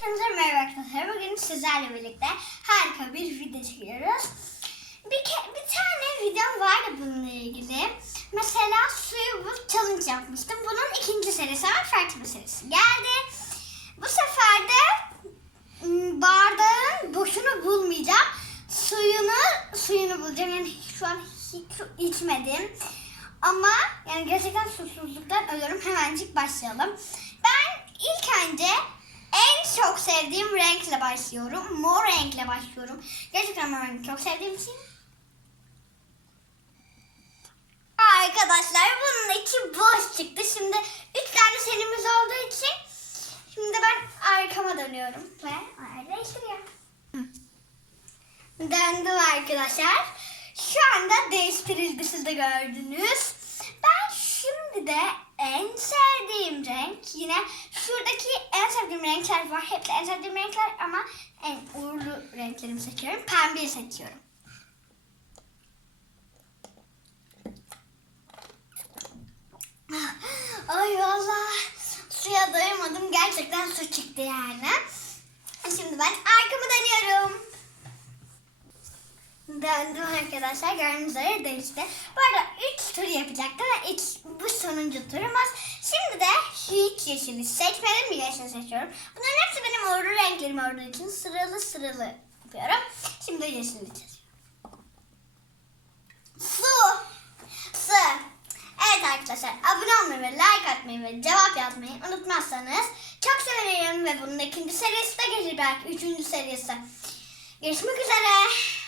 Hepinize merhaba arkadaşlar. Bugün sizlerle birlikte harika bir video çekiyoruz. Bir, ke- bir tane videom vardı bununla ilgili. Mesela suyu bul challenge yapmıştım. Bunun ikinci serisi ama farklı bir serisi geldi. Bu sefer de m, bardağın boşunu bulmayacağım. Suyunu suyunu bulacağım. Yani şu an hiç su içmedim. Ama yani gerçekten susuzluktan ölüyorum. Hemencik başlayalım. Ben ilk önce en çok sevdiğim renkle başlıyorum. Mor renkle başlıyorum. Gerçekten mor rengi çok sevdiğim için. Arkadaşlar bunun içi boş çıktı. Şimdi üç tane serimiz olduğu için şimdi ben arkama dönüyorum ve ayar değiştiriyorum. Döndüm arkadaşlar. Şu anda değiştirildi siz de gördünüz. Ben şimdi de en sevdiğim renk yine şuradaki sevdiğim renkler var. Hepsi en sevdiğim renkler ama en uğurlu renklerimi seçiyorum. Pembeyi seçiyorum. Ay valla suya doyamadım. Gerçekten su çıktı yani. Şimdi ben arkamı dönüyorum. Döndüm arkadaşlar. Gördüğünüz üzere değişti. Bu arada 3 tur yapacaktım ve üç, bu sonuncu turumuz. Şimdi yeşili seçmedim. Bir yeşil seçiyorum. Bunların hepsi benim uğurlu renklerim olduğu için sıralı sıralı yapıyorum. Şimdi yeşili seçiyorum. Su. Su. Evet arkadaşlar abone olmayı ve like atmayı ve cevap yazmayı unutmazsanız çok sevinirim ve bunun ikinci serisi de gelir belki üçüncü serisi. Görüşmek üzere.